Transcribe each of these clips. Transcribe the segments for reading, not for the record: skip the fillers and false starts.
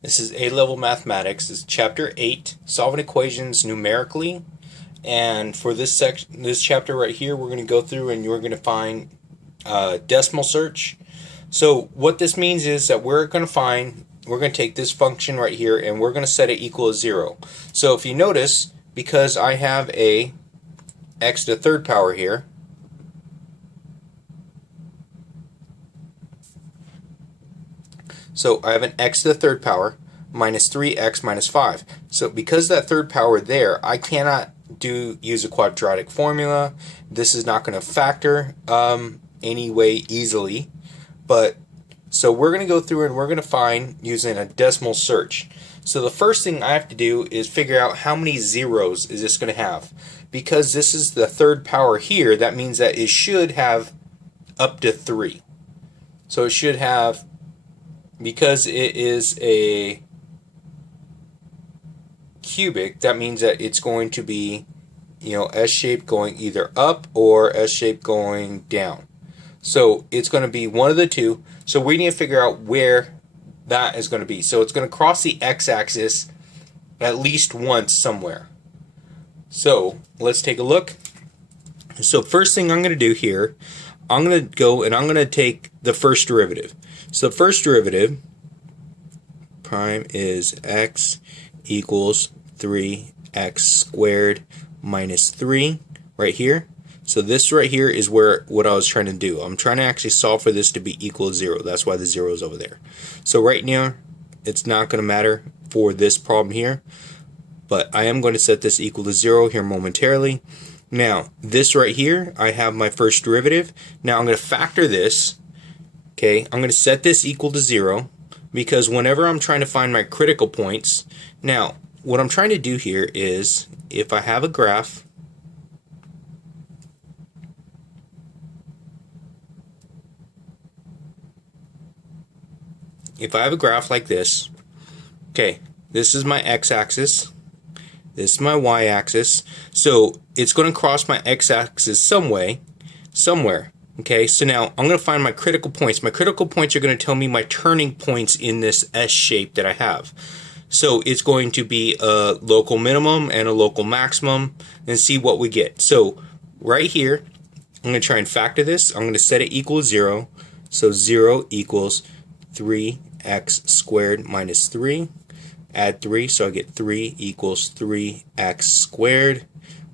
This is A-level mathematics. This is chapter 8, solving equations numerically. And for this chapter right here, we're going to go through and you're going to find decimal search. So what this means is that we're going to take this function right here and we're going to set it equal to 0. So if you notice, because I have a x to the third power here, so I have an x to the third power minus 3x minus 5. So because that third power there, I cannot use a quadratic formula. This is not going to factor any way easily. But so we're going to go through and we're going to find using a decimal search. So the first thing I have to do is figure out how many zeros is this going to have. Because this is the third power here, that means that it should have up to 3. So it should have, because it is a cubic, that means that it's going to be, S-shaped going either up or S-shaped going down. So it's going to be one of the two. So we need to figure out where that is going to be. So it's going to cross the x-axis at least once somewhere. So let's take a look. So first thing I'm going to do here, I'm going to go and I'm going to take the first derivative. So the first derivative prime is x equals 3x squared minus 3 right here. So this right here is what I was trying to do. I'm trying to actually solve for this to be equal to 0. That's why the 0 is over there. So right now it's not going to matter for this problem here, but I am going to set this equal to 0 here momentarily. Now this right here, I have my first derivative. Now I'm going to factor this. Okay, I'm going to set this equal to 0 because whenever I'm trying to find my critical points, now what I'm trying to do here is if I have a graph, like this, okay, this is my x-axis, this is my y-axis, so it's going to cross my x-axis somewhere. Okay, so now I'm going to find my critical points. My critical points are going to tell me my turning points in this S shape that I have. So it's going to be a local minimum and a local maximum and see what we get. So right here, I'm going to try and factor this. I'm going to set it equal to 0. So 0 equals 3x squared minus 3. Add 3, so I get 3 equals 3x squared.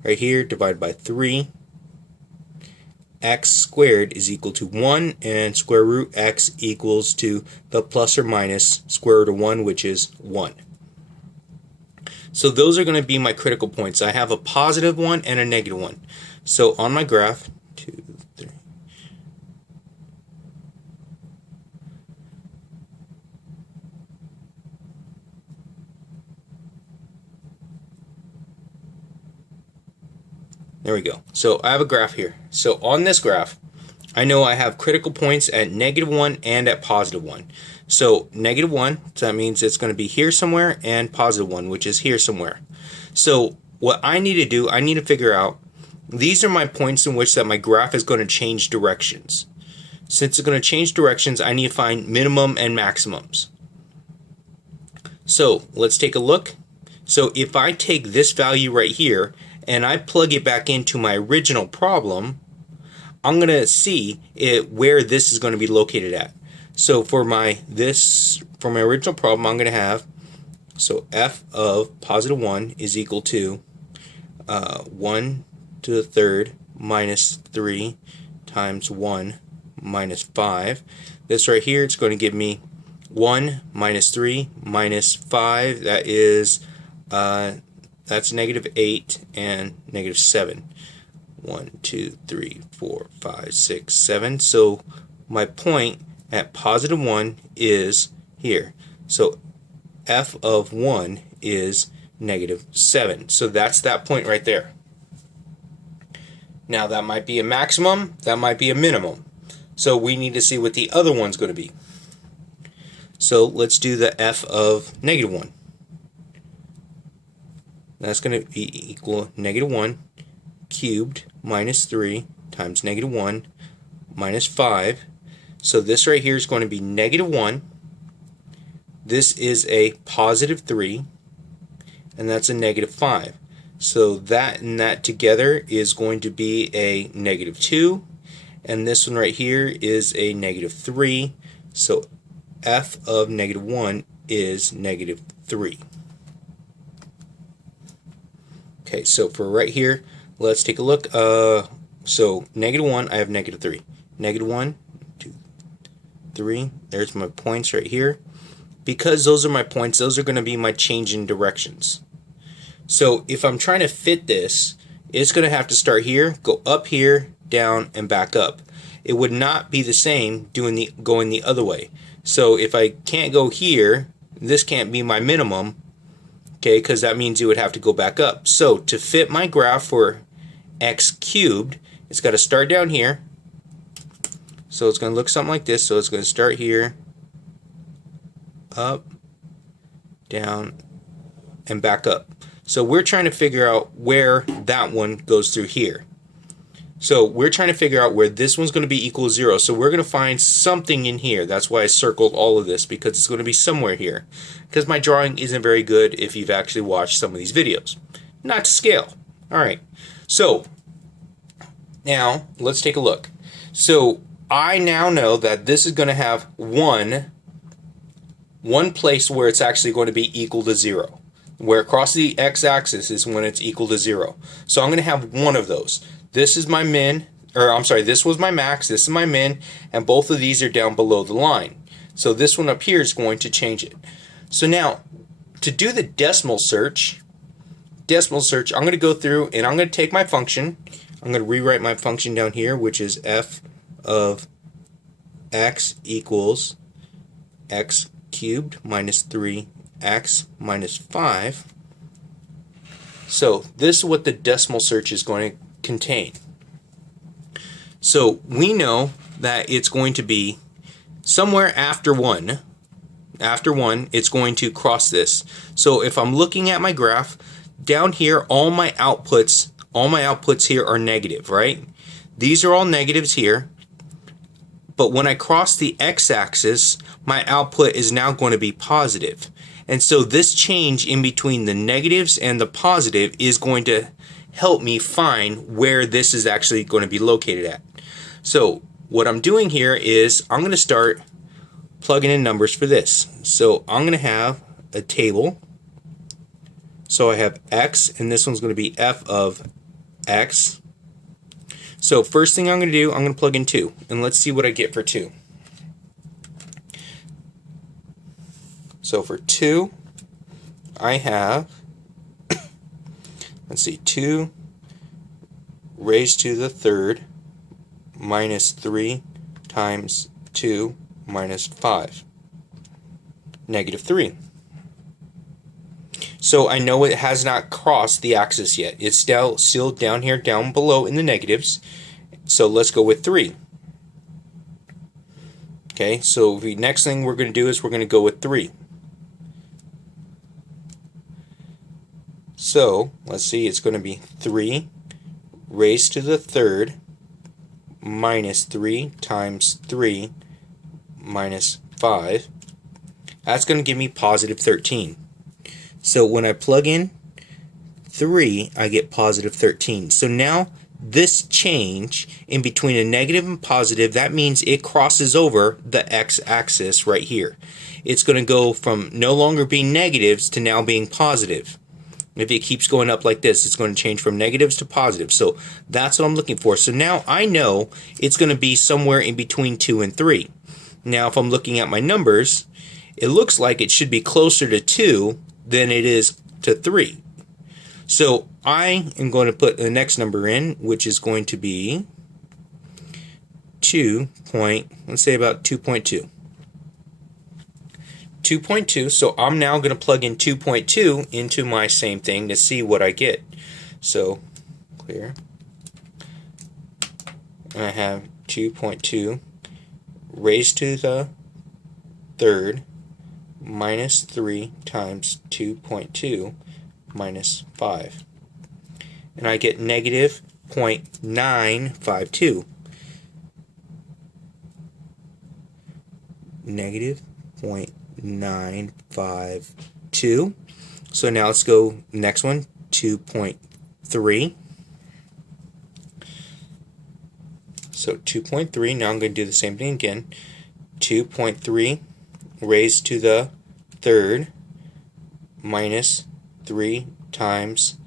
Right here, divided by 3. X squared is equal to 1, and square root x equals to the plus or minus square root of 1, which is 1. So those are going to be my critical points. I have a positive one and a negative one. So on my graph, 2, 3. There we go. So I have a graph here. So on this graph, I know I have critical points at -1 and at +1. So -1, so that means it's going to be here somewhere, and +1, which is here somewhere. So what I need to do, I need to figure out, these are my points in which that my graph is going to change directions. Since it's going to change directions, I need to find minimum and maximums. So let's take a look. So if I take this value right here, and I plug it back into my original problem, I'm going to see where this is going to be located at. So for my original problem, I'm going to have, so f of +1 is equal to 1 to the third minus 3 times 1 minus 5. This right here, it's going to give me 1 minus 3 minus 5. That is that's -8 and -7. 1, 2, 3, 4, 5, 6, 7. So my point at +1 is here. So f of 1 is -7. So that's that point right there. Now that might be a maximum, that might be a minimum. So we need to see what the other one's going to be. So let's do the f of -1. That's going to be equal -1 cubed minus 3 times -1 minus 5. So this right here is going to be -1 this is a positive 3, and that's a negative 5. So that and that together is going to be a negative 2, and this one right here is a negative 3. So f of negative 1 is negative 3. Okay, so for right here, let's take a look. So negative 1, I have negative 3. Negative 1, 2, 3. There's my points right here. Because those are my points, those are going to be my change in directions. So if I'm trying to fit this, it's going to have to start here, go up here, down, and back up. It would not be the same going the other way. So if I can't go here, this can't be my minimum, okay, because that means it would have to go back up. So to fit my graph for x cubed, it's got to start down here. So it's going to look something like this. So it's going to start here, up, down, and back up. So we're trying to figure out where that one goes through here. So we're trying to figure out where this one's going to be equal to 0. So we're going to find something in here. That's why I circled all of this, because it's going to be somewhere here. Because my drawing isn't very good if you've actually watched some of these videos. Not to scale. Alright, so now let's take a look. So I now know that this is going to have one place where it's actually going to be equal to 0. Where across the x-axis is when it's equal to 0. So I'm going to have one of those. This is my min, or I'm sorry, this was my max, this is my min, and both of these are down below the line. So this one up here is going to change it. So now, to do the decimal search, I'm going to go through and I'm going to take my function. I'm going to rewrite my function down here, which is f of x equals x cubed minus 3x minus 5. So this is what the decimal search is going to contain. So we know that it's going to be somewhere after 1. After 1, it's going to cross this. So if I'm looking at my graph, down here all my outputs here are negative, right? These are all negatives here. But when I cross the x-axis, my output is now going to be positive. And so this change in between the negatives and the positive is going to help me find where this is actually going to be located at. So what I'm doing here is I'm going to start plugging in numbers for this. So I'm going to have a table. So I have x, and this one's going to be f of x. So first thing I'm going to do, I'm going to plug in 2, and let's see what I get for 2. So for 2, I have, let's see, 2 raised to the third minus 3 times 2 minus 5, negative 3. So I know it has not crossed the axis yet. It's still down here, down below in the negatives. So let's go with 3. Okay, so the next thing we're going to do is we're going to go with 3. So let's see, it's going to be 3 raised to the third minus 3 times 3 minus 5. That's going to give me positive 13. So when I plug in 3, I get positive 13. So now this change in between a negative and positive, that means it crosses over the x-axis right here. It's going to go from no longer being negatives to now being positive. If it keeps going up like this, it's going to change from negatives to positives. So that's what I'm looking for. So now I know it's going to be somewhere in between 2 and 3. Now if I'm looking at my numbers, it looks like it should be closer to 2 than it is to 3. So I am going to put the next number in, which is going to be let's say about 2.2. 2.2, so I'm now going to plug in 2.2 into my same thing to see what I get. So clear, and I have 2.2 raised to the third minus 3 times 2.2 minus 5. And I get negative 0.952. Negative 2.952. So now let's go next one, 2.3. So 2.3, now I'm going to do the same thing again. 2.3 raised to the third minus 3 times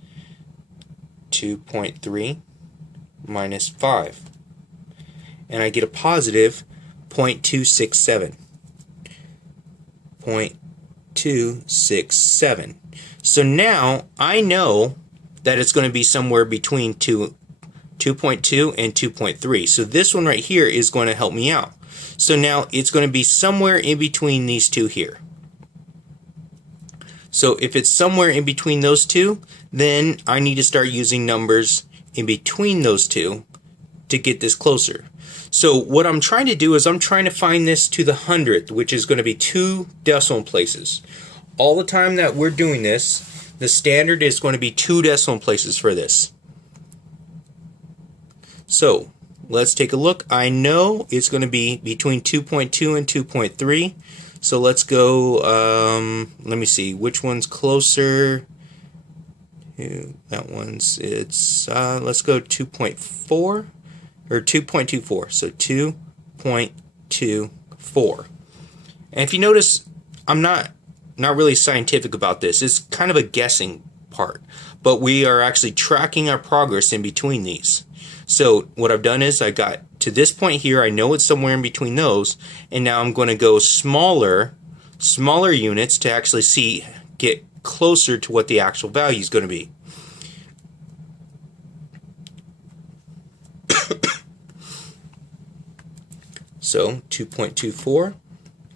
2.3 minus 5. And I get a positive 0.267. 0.267. So now I know that it's going to be somewhere between 2.2 and 2.3. So this one right here is going to help me out. So now it's going to be somewhere in between these two here. So if it's somewhere in between those two, then I need to start using numbers in between those two to get this closer. So what I'm trying to do is I'm trying to find this to the hundredth, which is going to be 2 decimal places. All the time that we're doing this, the standard is going to be 2 decimal places for this. So let's take a look. I know it's going to be between 2.2 and 2.3. So let's go, let me see, which one's closer? That one's, let's go 2.4 or 2.24. So 2.24. And if you notice, I'm not really scientific about this. It's kind of a guessing part. But we are actually tracking our progress in between these. So what I've done is I got to this point here. I know it's somewhere in between those. And now I'm going to go smaller units to actually get closer to what the actual value is going to be. So 2.24,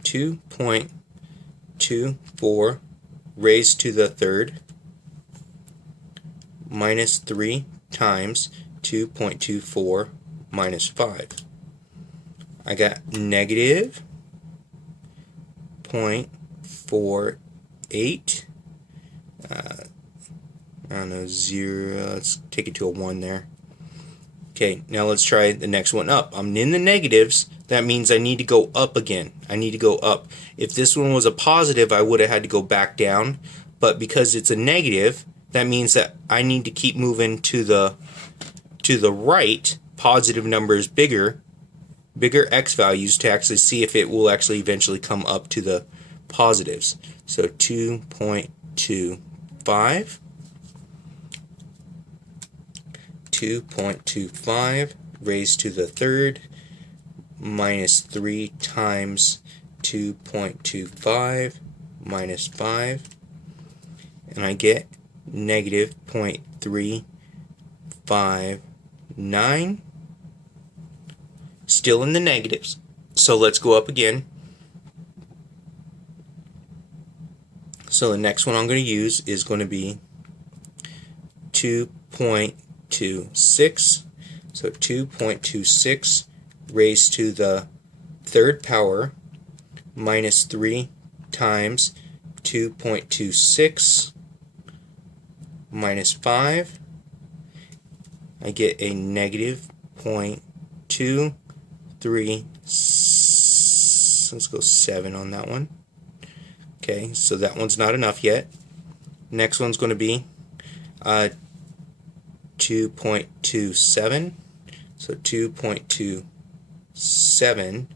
2.24 raised to the third minus 3 times 2.24 minus 5. I got negative 0.48. I don't know, 0. Let's take it to a 1 there. Okay, now let's try the next one up. I'm in the negatives. That means I need to go up again. I need to go up. If this one was a positive, I would have had to go back down. But because it's a negative, that means that I need to keep moving to the right. Positive numbers bigger x values to actually see if it will actually eventually come up to the positives. So 2.25. 2.25 raised to the third minus 3 times 2.25 minus 5, and I get negative 0.359. Still in the negatives. So let's go up again. So the next one I'm going to use is going to be 2.26. So 2.26 raised to the third power minus 3 times 2.26 minus 5. I get a negative 0.23. Let's go 7 on that one. Okay, so that one's not enough yet. Next one's going to be 2.27. So 2.27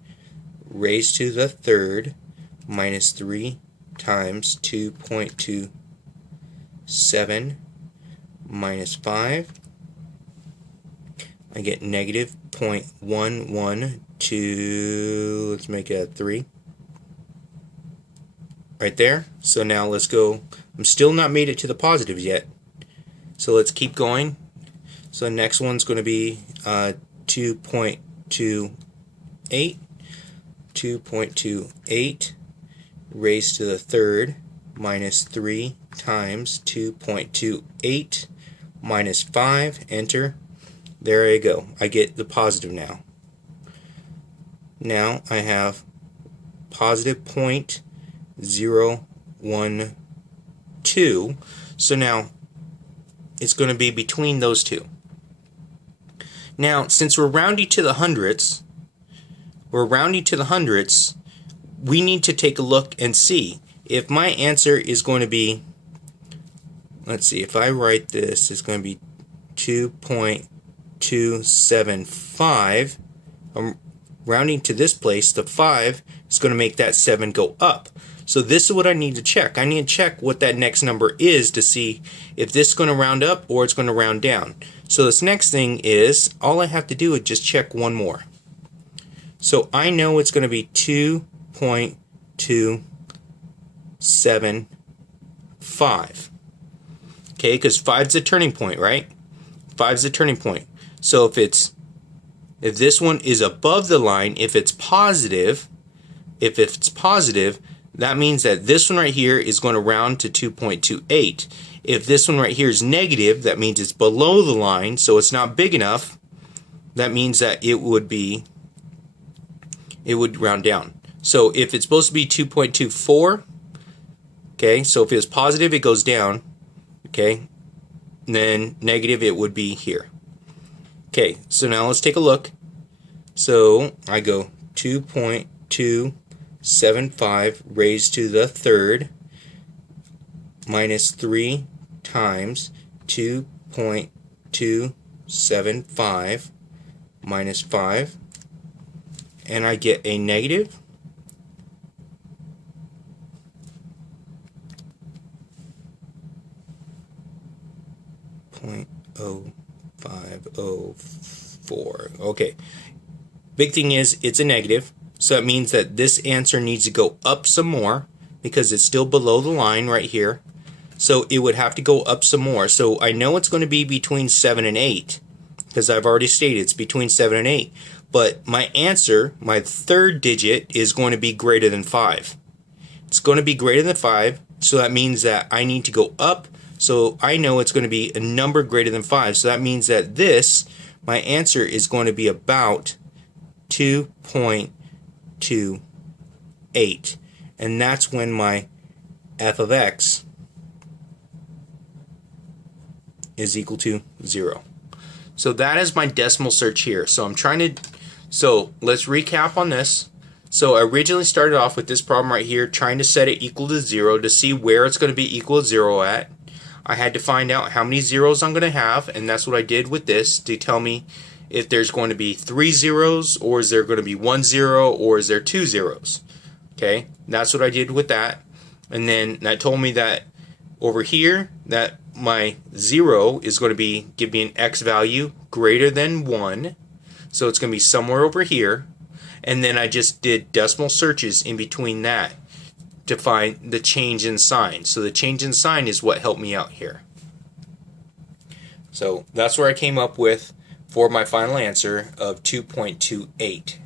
raised to the third minus 3 times 2.27 minus 5. I get negative 0.112. Let's make it a 3. Right there. So now let's go. I'm still not made it to the positives yet. So let's keep going. So the next one's going to be 2.28. 2.28 raised to the third minus 3 times 2.28 minus 5. Enter. There I go. I get the positive now. Now I have positive 0.012. So now it's going to be between those two. Now, since we're rounding to the hundredths, we need to take a look and see if my answer is going to be, let's see, if I write this, it's going to be 2.275. I'm rounding to this place, the 5 is going to make that 7 go up. So this is what I need to check. I need to check what that next number is to see if this is going to round up or it's going to round down. So this next thing is, all I have to do is just check one more. So I know it's going to be 2.275. Okay, because 5 is the turning point, right? 5 is the turning point. So if this one is above the line, if it's positive, that means that this one right here is going to round to 2.28. If this one right here is negative, that means it's below the line, so it's not big enough. That means that it would round down. So if it's supposed to be 2.24, okay, so if it's positive, it goes down, okay, and then negative, it would be here. Okay, so now let's take a look. So I go 2.275 raised to the third minus 3 times 2.275 minus 5, and I get a negative 0.0504. Okay. Big thing is it's a negative, so that means that this answer needs to go up some more because it's still below the line right here. So it would have to go up some more. So I know it's going to be between 7 and 8 because I've already stated it's between 7 and 8. But my answer, my third digit, is going to be greater than 5. It's going to be greater than 5, so that means that I need to go up. So I know it's going to be a number greater than 5. So that means that this, my answer is going to be about 2.28. And that's when my f of x is equal to 0. So that is my decimal search here. So let's recap on this. So I originally started off with this problem right here, trying to set it equal to 0 to see where it's going to be equal to 0 at. I had to find out how many zeros I'm going to have, and that's what I did with this to tell me if there's going to be 3 zeros, or is there going to be 1 zero, or is there 2 zeros. Okay, that's what I did with that. And then that told me that over here that my 0 is going to give me an x value greater than 1. So it's going to be somewhere over here. And then I just did decimal searches in between that to find the change in sign. So the change in sign is what helped me out here. So that's where I came up with for my final answer of 2.28.